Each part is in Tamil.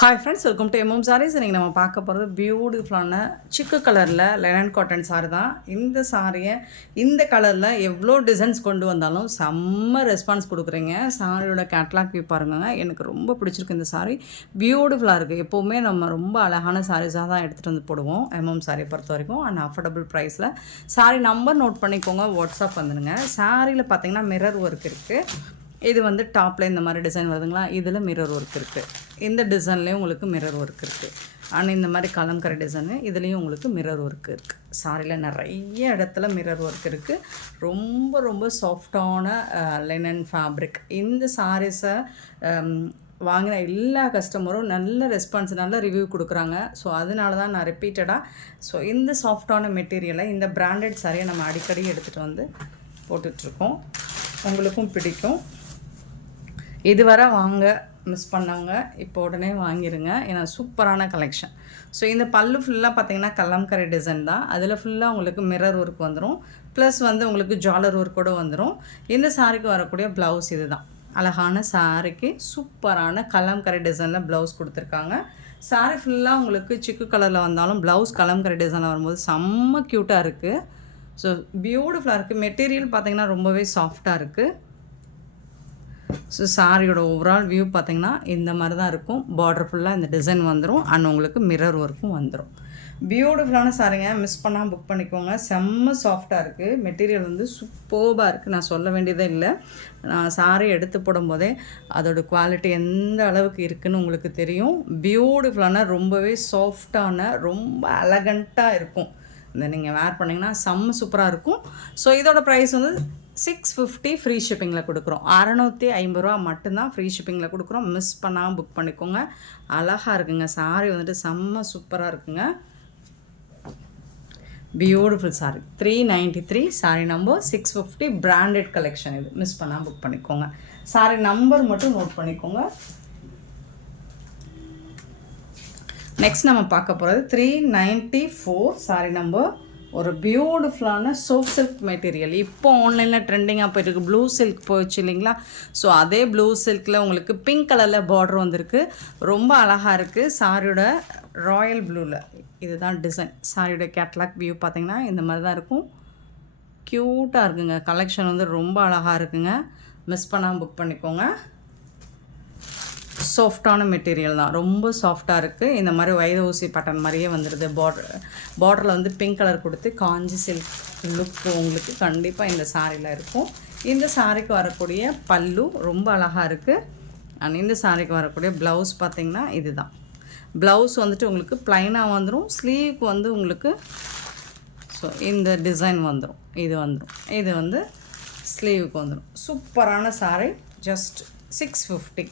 Hi friends, welcome to MM Sarees. இன்றைக்கி நம்ம பார்க்க போகிறது பியூட்டிஃபுல்லான சிக்கு கலரில் லெனன் காட்டன் சாரி தான். இந்த சாரியை இந்த கலரில் எவ்வளோ டிசைன்ஸ் கொண்டு வந்தாலும் செம்ம ரெஸ்பான்ஸ் கொடுக்குறீங்க. சாரியோட கேட்லாக் வியூ பாருங்க, எனக்கு ரொம்ப பிடிச்சிருக்கு. இந்த சாரி பியூட்டிஃபுல்லாக இருக்குது. எப்போவுமே நம்ம ரொம்ப அழகான சாரீஸாக தான் எடுத்துகிட்டு வந்து போடுவோம் எம்எம் சாரியை பொறுத்த வரைக்கும். அண்ட் அஃபோர்டபுள் ப்ரைஸில். சாரி நம்பர் நோட் பண்ணிக்கோங்க, வாட்ஸ்அப் வந்துடுங்க. சாரியில் பார்த்தீங்கன்னா மிரர் ஒர்க் இருக்குது. இது வந்து டாப்பில் இந்த மாதிரி டிசைன் வருதுங்களா, இதில் மிரர் ஒர்க் இருக்குது. இந்த டிசைன்லேயும் உங்களுக்கு மிரர் ஒர்க் இருக்குது. ஆனால் இந்த மாதிரி கலம்கரை டிசைனு இதுலேயும் உங்களுக்கு மிரர் ஒர்க் இருக்குது. சாரியில் நிறைய இடத்துல மிரர் ஒர்க் இருக்குது. ரொம்ப ரொம்ப சாஃப்டான லினன் ஃபேப்ரிக். இந்த சாரீஸை வாங்கின எல்லா கஸ்டமரும் நல்ல ரெஸ்பான்ஸ், நல்ல ரிவ்யூ கொடுக்குறாங்க. ஸோ அதனால தான் நான் ரிப்பீட்டடாக இந்த சாஃப்டான மெட்டீரியலை, இந்த பிராண்டட் சாரியை நம்ம அடிக்கடி எடுத்துகிட்டு வந்து போட்டுட்ருக்கோம். உங்களுக்கும் பிடிக்கும். இதுவரை வாங்க மிஸ் பண்ணவங்க இப்போ உடனே வாங்கிடுங்க, ஏன்னா சூப்பரான கலெக்ஷன். ஸோ இந்த பல்லு ஃபுல்லாக பார்த்தீங்கன்னா கலம்கரை டிசைன் தான். அதில் ஃபுல்லாக உங்களுக்கு மிரர் ஒர்க் வந்துடும். ப்ளஸ் வந்து உங்களுக்கு ஜாலர் ஒர்க் கூட வந்துடும். இந்த சாரிக்கு வரக்கூடிய ப்ளவுஸ் இது தான். அழகான சாரிக்கு சூப்பரான கலம்கரை டிசைனில் ப்ளவுஸ் கொடுத்துருக்காங்க. சாரி ஃபுல்லாக உங்களுக்கு சிக்கு கலரில் வந்தாலும் ப்ளவுஸ் கலம்கரை டிசைனில் வரும்போது செம்ம க்யூட்டாக இருக்குது. ஸோ பியூட்டிஃபுல்லாக இருக்குது. மெட்டீரியல் பார்த்திங்கன்னா ரொம்பவே சாஃப்டாக இருக்குது. ஸோ சாரியோட ஓவரால் வியூ பார்த்திங்கன்னா இந்த மாதிரி தான் இருக்கும். பார்டர் ஃபுல்லாக இந்த டிசைன் வந்துடும். அண்ட் உங்களுக்கு மிரர் ஒர்க்கும் வந்துடும். பியூட்டிஃபுல்லான சாரிங்க, மிஸ் பண்ணால் புக் பண்ணிக்கோங்க. செம்ம சாஃப்டாக இருக்குது. மெட்டீரியல் வந்து சூப்பர்பாக இருக்குது. நான் சொல்ல வேண்டியதே இல்லை. நான் சாரி எடுத்து போடும்போதே அதோடய குவாலிட்டி எந்த அளவுக்கு இருக்குதுன்னு உங்களுக்கு தெரியும். பியூட்டிஃபுல்லான ரொம்பவே சாஃப்டான ரொம்ப எலகண்ட்டாக இருக்கும். இந்த நீங்கள் வேர் பண்ணிங்கன்னா செம்ம சூப்பராக இருக்கும். ஸோ இதோட ப்ரைஸ் வந்து 650 ஃப்ரீ ஷிப்பிங்கில் கொடுக்குறோம். 650 ரூபா மட்டும்தான் ஃப்ரீ ஷிப்பிங்கில் கொடுக்குறோம். மிஸ் பண்ணாமல் புக் பண்ணிக்கோங்க. அழகாக இருக்குங்க. சாரி வந்துட்டு செம்ம சூப்பராக இருக்குங்க. Beautiful sorry 393. Sorry number 650. Branded collection இது. மிஸ் பண்ணாமல் புக் பண்ணிக்கோங்க. சாரி நம்பர் மட்டும் நோட் பண்ணிக்கோங்க. நெக்ஸ்ட் நம்ம பார்க்க போகிறது 394. Sorry number. ஒரு பியூட்டிஃபுல்லான சாஃப்ட் சில்க் மெட்டீரியல். இப்போ ஆன்லைனில் ட்ரெண்டிங்காக போயிட்டுருக்கு. ப்ளூ சில்க் போயிடுச்சு இல்லைங்களா. ஸோ அதே ப்ளூ சில்கில் உங்களுக்கு பிங்க் கலரில் பார்டர் வந்திருக்கு. ரொம்ப அழகாக இருக்குது. சாரியோட ராயல் ப்ளூவில் இதுதான் டிசைன். சாரியோட கேட்லாக் வியூ பார்த்திங்கன்னா இந்த மாதிரி தான் இருக்கும். க்யூட்டாக இருக்குங்க. கலெக்ஷன் வந்து ரொம்ப அழகாக இருக்குங்க. மிஸ் பண்ணாமல் புக் பண்ணிக்கோங்க. சாஃப்டான மெட்டீரியல் தான். ரொம்ப சாஃப்டாக இருக்குது. இந்த மாதிரி வயது ஊசி பேட்டர்ன் மாதிரியே வந்துடுது. பார்டரில் வந்து பிங்க் கலர் கொடுத்து காஞ்சி சில்க் லுக்கு உங்களுக்கு கண்டிப்பாக இந்த சாரியில் இருக்கும். இந்த சாரிக்கு வரக்கூடிய பல்லு ரொம்ப அழகாக இருக்குது. அண்ட் இந்த சாரிக்கு வரக்கூடிய ப்ளவுஸ் பார்த்திங்கன்னா இது தான். ப்ளவுஸ் வந்துட்டு உங்களுக்கு ப்ளைனாக வந்துடும். ஸ்லீவுக்கு வந்து உங்களுக்கு இந்த டிசைன் வந்துடும். இது வந்து ஸ்லீவுக்கு வந்துடும். சூப்பரான சாரி. ஜஸ்ட் 650.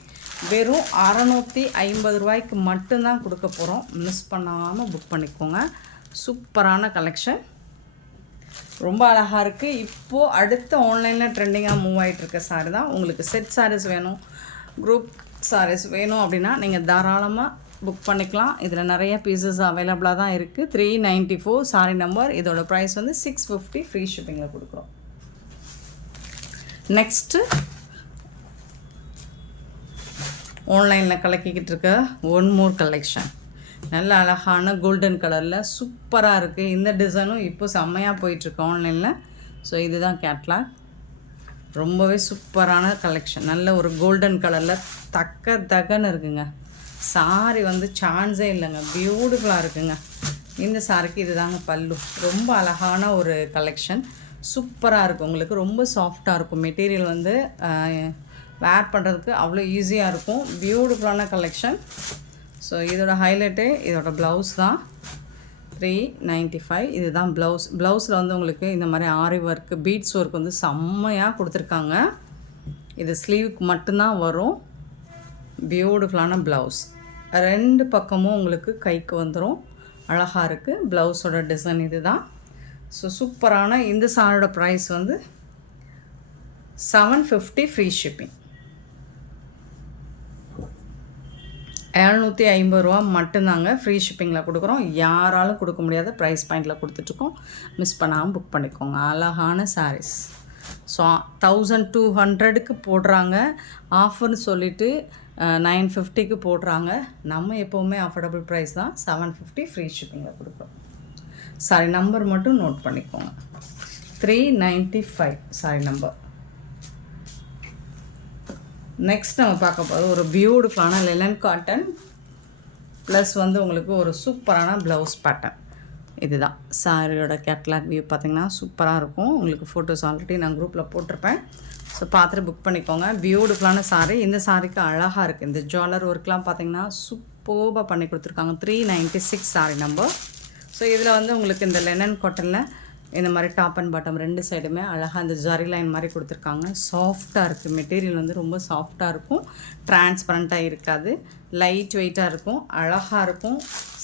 வெறும் 650 ரூபாய்க்கு மட்டும்தான் கொடுக்க போகிறோம். மிஸ் பண்ணாமல் புக் பண்ணிக்கோங்க. சூப்பரான கலெக்ஷன். ரொம்ப அழகாக இருக்குது. இப்போது அடுத்த ஆன்லைனில் ட்ரெண்டிங்காக மூவ் ஆகிட்டுருக்க சாரி தான். உங்களுக்கு செட் சாரீஸ் வேணும், குரூப் சாரீஸ் வேணும் அப்படின்னா நீங்கள் தாராளமாக புக் பண்ணிக்கலாம். இதில் நிறைய பீசஸ் அவைலபிளாக தான் இருக்குது. 394 சாரி நம்பர். இதோட ப்ரைஸ் வந்து 650 ஃப்ரீ ஷிப்பிங்கில் கொடுக்குறோம். நெக்ஸ்ட்டு ஆன்லைனில் கலக்கிக்கிட்டு இருக்க ஒன் மோர் கலெக்ஷன். நல்ல அழகான கோல்டன் கலரில் சூப்பராக இருக்குது. இந்த டிசைனும் இப்போ செம்மையாக போயிட்டுருக்கு ஆன்லைனில். ஸோ இதுதான் கேட்லாக். ரொம்பவே சூப்பரான கலெக்ஷன். நல்ல ஒரு கோல்டன் கலரில் தகன்னு இருக்குங்க. சாரி வந்து சான்ஸே இல்லைங்க. பியூட்டிஃபுல்லாக இருக்குங்க. இந்த சாரிக்கு இது தாங்க பல்லு. ரொம்ப அழகான ஒரு கலெக்ஷன். சூப்பராக இருக்கும். உங்களுக்கு ரொம்ப சாஃப்டாக இருக்கும். மெட்டீரியல் வந்து வேர் பண்ணுறதுக்கு அவ்வளோ ஈஸியாக இருக்கும். பியூட்டிஃபுல்லான கலெக்ஷன். ஸோ இதோட ஹைலைட்டே இதோட ப்ளவுஸ் தான். 395. இதுதான் ப்ளவுஸ். ப்ளவுஸில் வந்து உங்களுக்கு இந்த மாதிரி ஆரி ஒர்க்கு, பீட்ஸ் ஒர்க் வந்து செம்மையாக கொடுத்துருக்காங்க. இது ஸ்லீவுக்கு மட்டும்தான் வரும். பியூட்டிஃபுல்லான ப்ளவுஸ். 2 பக்கமும் உங்களுக்கு கைக்கு வந்துடும். அழகாக இருக்குது. ப்ளவுஸோட டிசைன் இது தான். ஸோ சூப்பரான இந்த சாரியோட ப்ரைஸ் வந்து 750 ஃப்ரீ ஷிப்பிங். 750 ரூபா மட்டும்தாங்க ஃப்ரீ ஷிப்பிங்கில் கொடுக்குறோம். யாராலும் கொடுக்க முடியாத ப்ரைஸ் பாயிண்டில் கொடுத்துட்ருக்கோம். மிஸ் பண்ணாமல் புக் பண்ணிக்கோங்க. அழகான சாரீஸ். ஸோ 1200க்கு போடுறாங்க ஆஃபர்னு சொல்லிவிட்டு 950க்கு போடுறாங்க. நம்ம எப்போவுமே அஃபோர்டபுள் ப்ரைஸ் தான். 750 ஃப்ரீ ஷிப்பிங்கில் கொடுக்குறோம். சாரி நம்பர் மட்டும் நோட் பண்ணிக்கோங்க. 395 சாரி நம்பர். நெக்ஸ்ட் நம்ம பார்க்க போகிறது ஒரு பியூட்டிஃபுல்லான லெனன் காட்டன் ப்ளஸ் வந்து உங்களுக்கு ஒரு சூப்பரான ப்ளவுஸ் பேட்டர்ன். இதுதான் சாரியோட கேட்லாக் வியூ. பார்த்திங்கன்னா சூப்பராக இருக்கும். உங்களுக்கு ஃபோட்டோஸ் ஆல்ரெடி நான் குரூப்பில் போட்டிருப்பேன். ஸோ பார்த்துட்டு புக் பண்ணிக்கோங்க. பியூட்டிஃபுல்லான சாரீ. இந்த சாரிக்கு அழகாக இருக்குது. இந்த ஜுவல்லர் ஒர்க்லாம் பார்த்திங்கன்னா சூப்பராக பண்ணி கொடுத்துருக்காங்க. 396 சாரி நம்பர். ஸோ இதில் வந்து உங்களுக்கு இந்த லெனன் காட்டனில் இந்த மாதிரி டாப் அண்ட் பாட்டம் 2 சைடுமே அழகாக அந்த ஜரி லைன் மாதிரி கொடுத்துருக்காங்க. சாஃப்டாக இருக்குது. மெட்டீரியல் வந்து ரொம்ப சாஃப்டாக இருக்கும். டிரான்ஸ்பரண்ட்டாக இருக்காது. லைட் வெயிட்டாக இருக்கும். அழகாக இருக்கும்.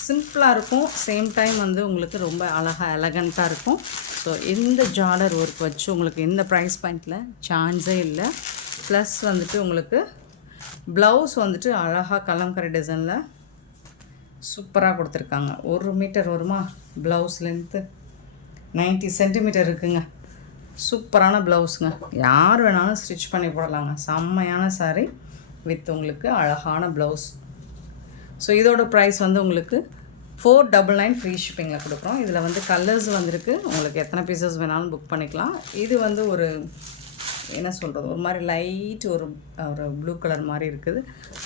சிம்பிளாக இருக்கும். சேம் டைம் வந்து உங்களுக்கு ரொம்ப அழகாக எலகண்ட்டாக இருக்கும். ஸோ இந்த ஜாலர் ஒர்க் வச்சு உங்களுக்கு இந்த ப்ரைஸ் பாயிண்டில் சான்ஸே இல்லை. ப்ளஸ் வந்துட்டு உங்களுக்கு ப்ளவுஸ் வந்துட்டு அழகாக கலம்கரை டிசைனில் சூப்பராக கொடுத்துருக்காங்க. 1 மீட்டர் வருமா ப்ளவுஸ் லென்த்து? 90 சென்டிமீட்டர் இருக்குங்க. சூப்பரான ப்ளவுஸுங்க. யார் வேணாலும் ஸ்டிச் பண்ணி போடலாங்க. செம்மையான சாரீ வித் உங்களுக்கு அழகான ப்ளவுஸ். ஸோ இதோட ப்ரைஸ் வந்து உங்களுக்கு 499 ஃப்ரீ ஷிப்பிங்கில் கொடுக்குறோம். இதில் வந்து கலர்ஸ் வந்திருக்கு. உங்களுக்கு எத்தனை பீசஸ் வேணாலும் புக் பண்ணிக்கலாம். இது வந்து ஒரு என்ன சொல்கிறது, ஒரு மாதிரி லைட் ஒரு ப்ளூ கலர் மாதிரி இருக்குது.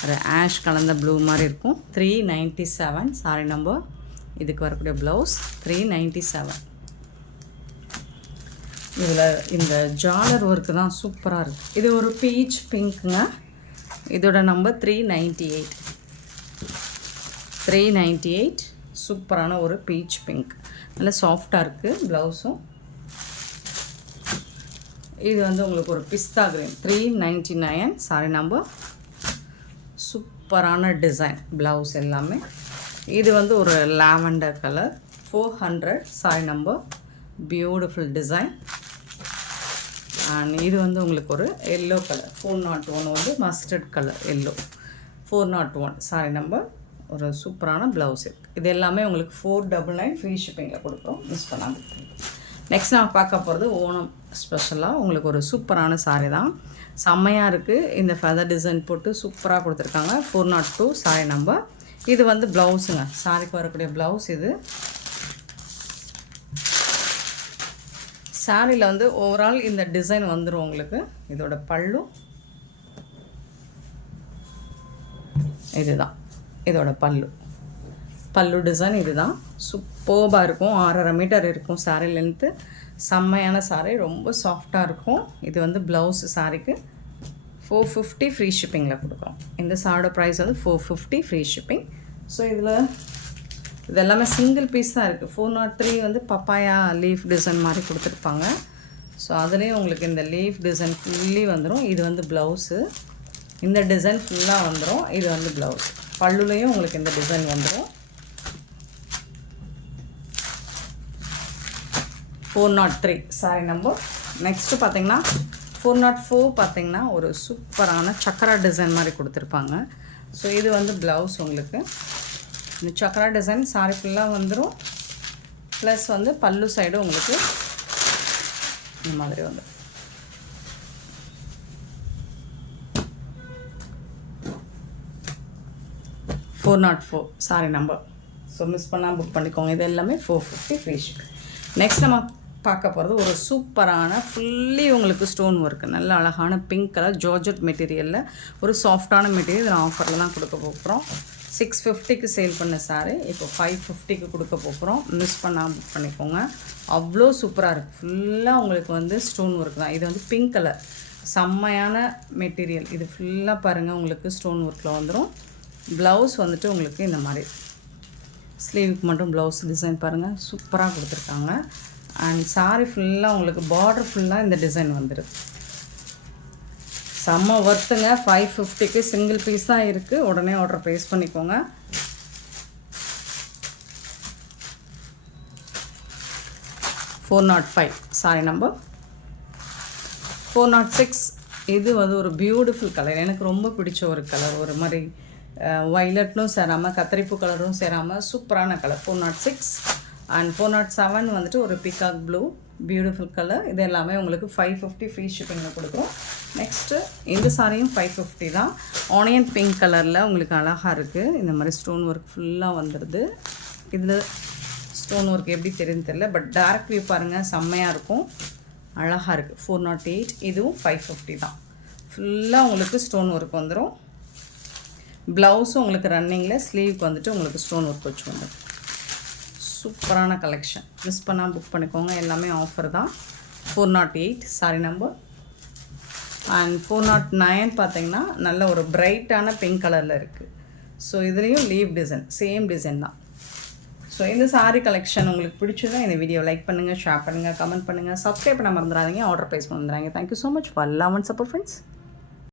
ஒரு ஆஷ் கலந்த ப்ளூ மாதிரி இருக்கும். 397 சாரி நம்பர். இதுக்கு வரக்கூடிய ப்ளவுஸ் 397. இதில் இந்த ஜாலர் ஒர்க்கு தான் சூப்பராக இருக்குது. இது ஒரு பீச் பிங்க்குங்க. இதோட நம்பர் 398. 398 சூப்பரான ஒரு பீச் பிங்க். நல்லா சாஃப்டாக இருக்குது ப்ளவுஸும். இது வந்து உங்களுக்கு ஒரு பிஸ்தா கிரீன் 399 சாரி நம்பர். சூப்பரான டிசைன் ப்ளவுஸ் எல்லாமே. இது வந்து ஒரு lavender colour 400 sorry number. Beautiful design. And இது வந்து உங்களுக்கு ஒரு எல்லோ கலர் 401 வந்து mustard colour yellow 401 sorry number. ஒரு சூப்பரான ப்ளவுஸ் இருக்குது. இது எல்லாமே உங்களுக்கு 499 ஃப்ரீ ஷிப்பிங்கில் கொடுக்குறோம். மிஸ் பண்ணாமல். நெக்ஸ்ட் நான் பார்க்க போகிறது ஓணம் ஸ்பெஷலாக உங்களுக்கு ஒரு சூப்பரான சாரீ தான். செம்மையாக இருக்குது. இந்த ஃபெதர் டிசைன் போட்டு சூப்பராக கொடுத்துருக்காங்க. 402 சாரீ நம்பர். இது வந்து ப்ளவுஸுங்க. சாரிக்கு வரக்கூடிய ப்ளவுஸ் இது. சாரியில் வந்து ஓவரால் இந்த டிசைன் வந்துடும் உங்களுக்கு. இதோட பல்லு இதுதான். இதோட பல்லு டிசைன் இதுதான். சூப்பராக இருக்கும். 6.5 மீட்டர் இருக்கும் சாரீ லென்த்து. செம்மையான சாரீ. ரொம்ப சாஃப்டாக இருக்கும். இது வந்து ப்ளவுஸ் சாரீக்கு 450 ஃப்ரீ ஷிப்பிங்கில் கொடுக்குறோம். இந்த சாரோட ப்ரைஸ் வந்து 450 ஃப்ரீ ஷிப்பிங். ஸோ இது எல்லாமே சிங்கிள் பீஸ் தான் இருக்குது. 403 வந்து பப்பாயா லீஃப் டிசைன் மாதிரி கொடுத்துருப்பாங்க. ஸோ அதுலேயும் உங்களுக்கு இந்த லீஃப் டிசைன் ஃபுல்லி வந்துடும். இது வந்து ப்ளவுஸு. இந்த டிசைன் ஃபுல்லாக வந்துடும். இது வந்து ப்ளவுஸ். பல்லுலேயும் உங்களுக்கு இந்த டிசைன் வந்துடும். 403 சாரி நம்பர். நெக்ஸ்ட்டு பார்த்தீங்கன்னா 404 பார்த்தீங்கன்னா ஒரு சூப்பரான சக்கரா டிசைன் மாதிரி கொடுத்துருப்பாங்க. ஸோ இது வந்து ப்ளவுஸ் உங்களுக்கு. இந்த சக்கரா டிசைன் சாரி ஃபுல்லாக வந்துடும். ப்ளஸ் வந்து பல்லு சைடு உங்களுக்கு இந்த மாதிரி வந்து 404 சாரி நம்பர். ஸோ மிஸ் பண்ணால் புக் பண்ணிக்கோங்க. இது எல்லாமே 450 ஃப்ரீ ஷிப்பிங். நெக்ஸ்ட் நம்ம பார்க்க போகிறது ஒரு சூப்பரான ஃபுல்லி உங்களுக்கு ஸ்டோன் ஒர்க்கு. நல்ல அழகான பிங்க் கலர் ஜார்ஜெட் மெட்டீரியலில் ஒரு சாஃப்டான மெட்டீரியல். இதில் ஆஃபரில் தான் கொடுக்க போகிறோம். 650க்கு சேல் பண்ண சாரி இப்போ 550க்கு கொடுக்க போகிறோம். மிஸ் பண்ணால் புக் பண்ணிக்கோங்க. அவ்வளோ சூப்பராக இருக்குது. ஃபுல்லாக உங்களுக்கு வந்து ஸ்டோன் ஒர்க் தான். இது வந்து பிங்க் கலர் செம்மையான மெட்டீரியல். இது ஃபுல்லாக பாருங்கள் உங்களுக்கு ஸ்டோன் ஒர்க்கில் வந்துடும். ப்ளவுஸ் வந்துட்டு உங்களுக்கு இந்த மாதிரி ஸ்லீவுக்கு மட்டும் ப்ளவுஸ் டிசைன் பாருங்கள் சூப்பராக கொடுத்துருக்காங்க. அண்ட் சாரி ஃபுல்லாக உங்களுக்கு பார்டர் ஃபுல்லாக இந்த டிசைன் வந்துடுது. செம்ம ஒர்த்துங்க. 550க்கு சிங்கிள் பீஸ் தான் இருக்குது. உடனே ஆர்டர் ப்ளேஸ் பண்ணிக்கோங்க. $405 சாரி நம்பர். 406 இது வந்து ஒரு பியூட்டிஃபுல் கலர். எனக்கு ரொம்ப பிடிச்ச ஒரு கலர். ஒரு மாதிரி வைலட்னும் சேராமல் கத்திரிப்பூ கலரும் சேராமல் சூப்பரான கலர் 406. அண்ட் 407 வந்துட்டு ஒரு பீகாக் ப்ளூ பியூட்டிஃபுல் கலர். இது எல்லாமே உங்களுக்கு 550 ஃப்ரீ ஷிப்பிங்கில் கொடுக்குறோம். நெக்ஸ்ட்டு இந்த சாரியும் 550 தான். ஆனியன் பிங்க் கலரில் உங்களுக்கு அழகாக இருக்குது. இந்த மாதிரி ஸ்டோன் ஒர்க் ஃபுல்லாக வந்துடுது. இதில் ஸ்டோன் ஒர்க் எப்படி தெரியுதுன்னு தெரியல, பட் டைரக்ட் வியூ பாருங்கள், செம்மையாக இருக்கும், அழகாக இருக்குது. 408. இதுவும் 550 தான். ஃபுல்லாக உங்களுக்கு ஸ்டோன் ஒர்க் வந்துடும். ப்ளவுஸும் உங்களுக்கு ரன்னிங்கில் ஸ்லீவுக்கு வந்துட்டு உங்களுக்கு ஸ்டோன் ஒர்க் வச்சு வந்துடும். சூப்பரான கலெக்ஷன், மிஸ் பண்ணால் புக் பண்ணிக்கோங்க. எல்லாமே ஆஃபர் தான். 408 சாரி நம்பர். அண்ட் 409 பார்த்தீங்கன்னா நல்ல ஒரு பிரைட்டான பிங்க் கலரில் இருக்குது. ஸோ இதுலேயும் லீவ் டிசைன், சேம் டிசைன் தான். ஸோ இந்த சாரீ கலெக்ஷன் உங்களுக்கு பிடிச்சதா இந்த வீடியோ லைக் பண்ணுங்கள், ஷேர் பண்ணுங்கள், கமெண்ட் பண்ணுங்கள், சப்ஸ்கிரைப் பண்ண மறந்துடாதீங்க, ஆர்டர் ப்ளேஸ் பண்ண மறந்துடாதீங்க. Thank you so much for love and support friends.